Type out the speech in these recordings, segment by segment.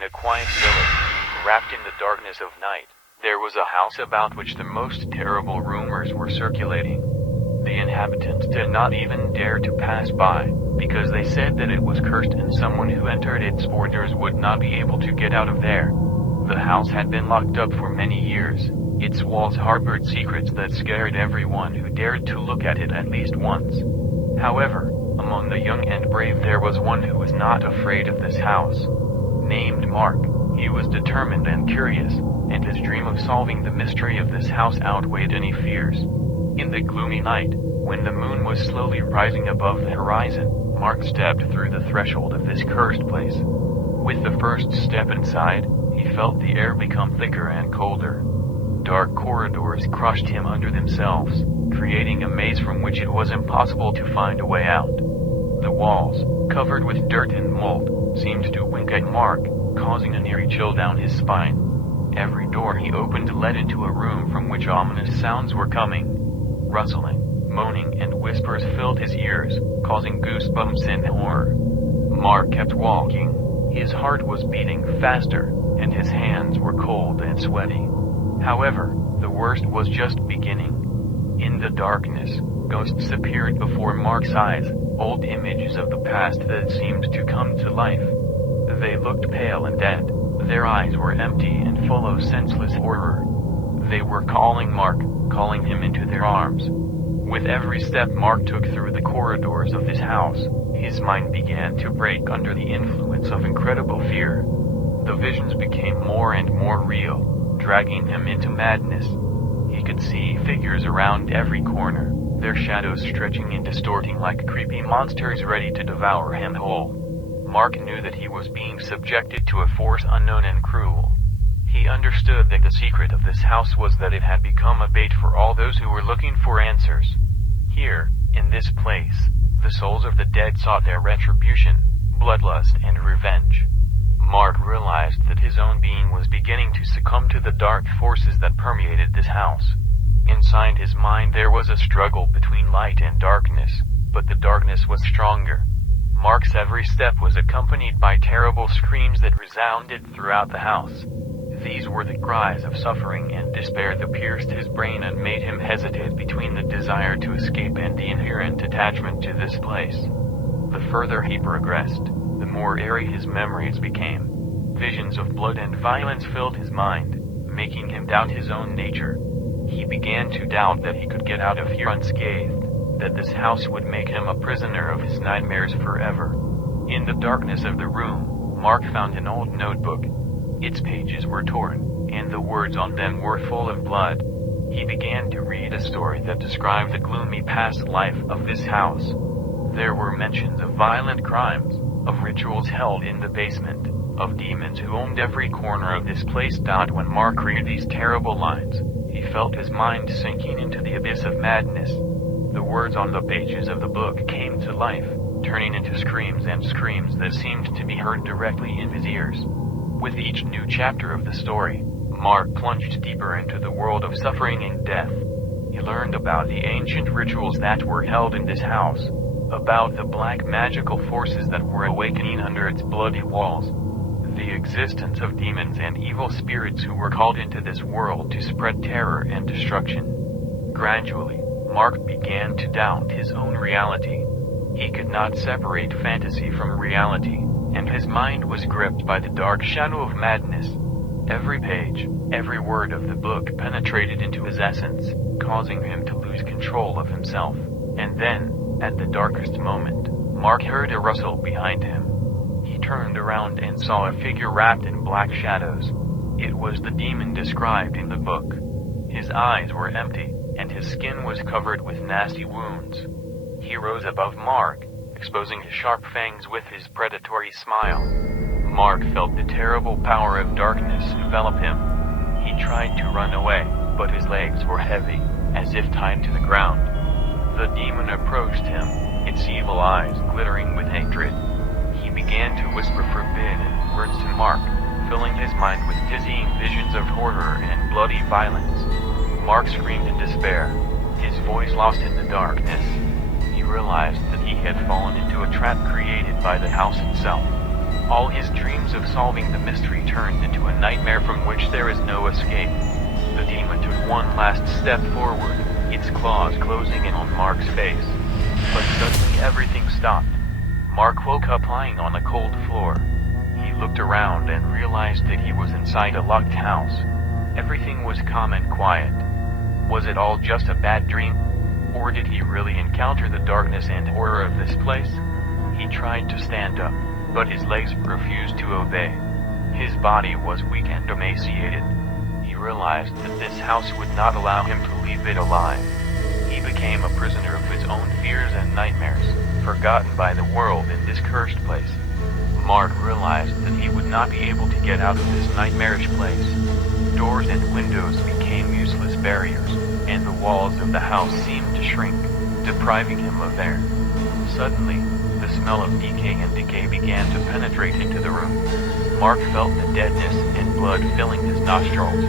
in a quiet village, wrapped in the darkness of night, there was a house about which the most terrible rumors were circulating. The inhabitants did not even dare to pass by, because they said that it was cursed and someone who entered its borders would not be able to get out of there. The house had been locked up for many years. Its walls harbored secrets that scared everyone who dared to look at it at least once. However, among the young and brave there was one who was not afraid of this house. Named Mark, he was determined and curious, and his dream of solving the mystery of this house outweighed any fears. In the gloomy night, when the moon was slowly rising above the horizon, Mark stepped through the threshold of this cursed place. With the first step inside, he felt the air become thicker and colder. Dark corridors crushed him under themselves, creating a maze from which it was impossible to find a way out. The walls, covered with dirt and mold, seemed to wink at Mark, causing an eerie chill down his spine. Every door he opened led into a room from which ominous sounds were coming. Rustling, moaning, and whispers filled his ears, causing goosebumps and horror. Mark kept walking. His heart was beating faster, and his hands were cold and sweaty. However, the worst was just beginning. In the darkness, ghosts appeared before Mark's eyes, old images of the past that seemed to come to life. They looked pale and dead. Their eyes were empty and full of senseless horror. They were calling Mark, calling him into their arms. With every step Mark took through the corridors of this house, his mind began to break under the influence of incredible fear. The visions became more and more real, dragging him into madness. He could see figures around every corner, their shadows stretching and distorting like creepy monsters ready to devour him whole. Mark knew that he was being subjected to a force unknown and cruel. He understood that the secret of this house was that it had become a bait for all those who were looking for answers. Here, in this place, the souls of the dead sought their retribution, bloodlust, and revenge. Mark realized that his own being was beginning to succumb to the dark forces that permeated this house. Inside his mind there was a struggle between light and darkness, but the darkness was stronger. Mark's every step was accompanied by terrible screams that resounded throughout the house. These were the cries of suffering and despair that pierced his brain and made him hesitate between the desire to escape and the inherent attachment to this place. The further he progressed, the more airy his memories became. Visions of blood and violence filled his mind, making him doubt his own nature. He began to doubt that he could get out of here unscathed, that this house would make him a prisoner of his nightmares forever. In the darkness of the room, Mark found an old notebook. Its pages were torn, and the words on them were full of blood. He began to read a story that described the gloomy past life of this house. There were mentions of violent crimes, of rituals held in the basement, of demons who owned every corner of this place. When Mark read these terrible lines, he felt his mind sinking into the abyss of madness. The words on the pages of the book came to life, turning into screams and screams that seemed to be heard directly in his ears. With each new chapter of the story, Mark plunged deeper into the world of suffering and death. He learned about the ancient rituals that were held in this house, about the black magical forces that were awakening under its bloody walls, the existence of demons and evil spirits who were called into this world to spread terror and destruction. Gradually, Mark began to doubt his own reality. He could not separate fantasy from reality, and his mind was gripped by the dark shadow of madness. Every page, every word of the book penetrated into his essence, causing him to lose control of himself. And then, at the darkest moment, Mark heard a rustle behind him. He turned around and saw a figure wrapped in black shadows. It was the demon described in the book. His eyes were empty, and his skin was covered with nasty wounds. He rose above Mark, exposing his sharp fangs with his predatory smile. Mark felt the terrible power of darkness envelop him. He tried to run away, but his legs were heavy, as if tied to the ground. The demon approached him, its evil eyes glittering with hatred. He began to whisper forbidden words to Mark, filling his mind with dizzying visions of horror and bloody violence. Mark screamed in despair, his voice lost in the darkness. He realized that he had fallen into a trap created by the house itself. All his dreams of solving the mystery turned into a nightmare from which there is no escape. The demon took one last step forward, its claws closing in on Mark's face. But suddenly everything stopped. Mark woke up lying on the cold floor. He looked around and realized that he was inside a locked house. Everything was calm and quiet. Was it all just a bad dream? Or did he really encounter the darkness and horror of this place? He tried to stand up, but his legs refused to obey. His body was weak and emaciated. He realized that this house would not allow him to leave it alive. He became a prisoner of his own fears and nightmares, forgotten by the world in this cursed place. Mark realized that he would not be able to get out of this nightmarish place. Doors and windows became useless barriers, and the walls of the house seemed to shrink, depriving him of air. Suddenly, the smell of decay began to penetrate into the room. Mark felt the deadness and blood filling his nostrils.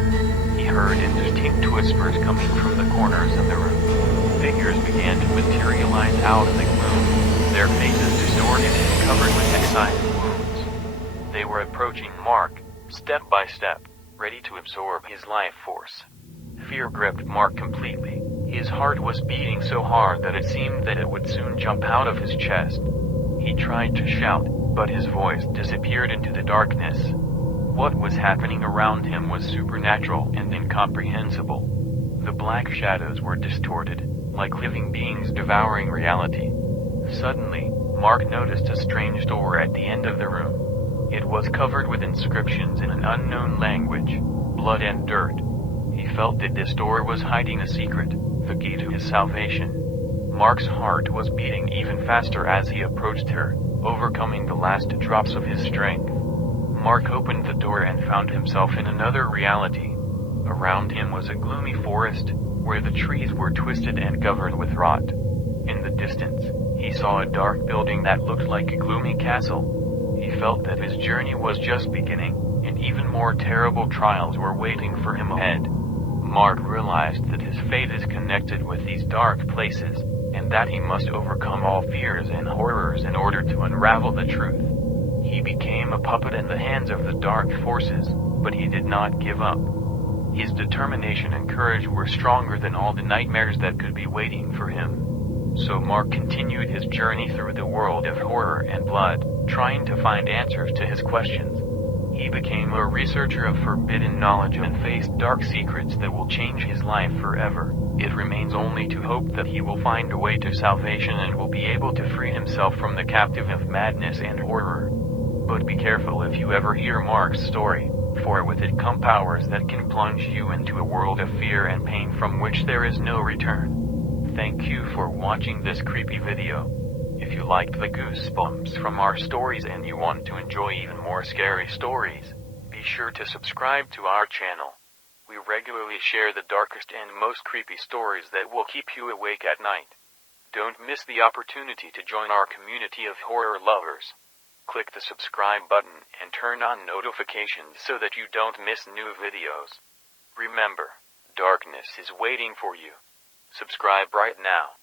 He heard indistinct whispers coming from the corners of the room. Figures began to materialize out of the gloom, their faces distorted and covered with excised wounds. They were approaching Mark, step by step, ready to absorb his life force. Fear gripped Mark completely. His heart was beating so hard that it seemed that it would soon jump out of his chest. He tried to shout, but his voice disappeared into the darkness. What was happening around him was supernatural and incomprehensible. The black shadows were distorted, like living beings devouring reality. Suddenly, Mark noticed a strange door at the end of the room. It was covered with inscriptions in an unknown language, blood and dirt. He felt that this door was hiding a secret, the key to his salvation. Mark's heart was beating even faster as he approached her, overcoming the last drops of his strength. Mark opened the door and found himself in another reality. Around him was a gloomy forest, where the trees were twisted and covered with rot. In the distance, he saw a dark building that looked like a gloomy castle. He felt that his journey was just beginning, and even more terrible trials were waiting for him ahead. Mark realized that his fate is connected with these dark places, and that he must overcome all fears and horrors in order to unravel the truth. He became a puppet in the hands of the dark forces, but he did not give up. His determination and courage were stronger than all the nightmares that could be waiting for him. So Mark continued his journey through the world of horror and blood, trying to find answers to his questions. He became a researcher of forbidden knowledge and faced dark secrets that will change his life forever. It remains only to hope that he will find a way to salvation and will be able to free himself from the captive of madness and horror. But be careful if you ever hear Mark's story, for with it come powers that can plunge you into a world of fear and pain from which there is no return. Thank you for watching this creepy video. If you liked the goosebumps from our stories and you want to enjoy even more scary stories, be sure to subscribe to our channel. We regularly share the darkest and most creepy stories that will keep you awake at night. Don't miss the opportunity to join our community of horror lovers. Click the subscribe button and turn on notifications so that you don't miss new videos. Remember, darkness is waiting for you. Subscribe right now.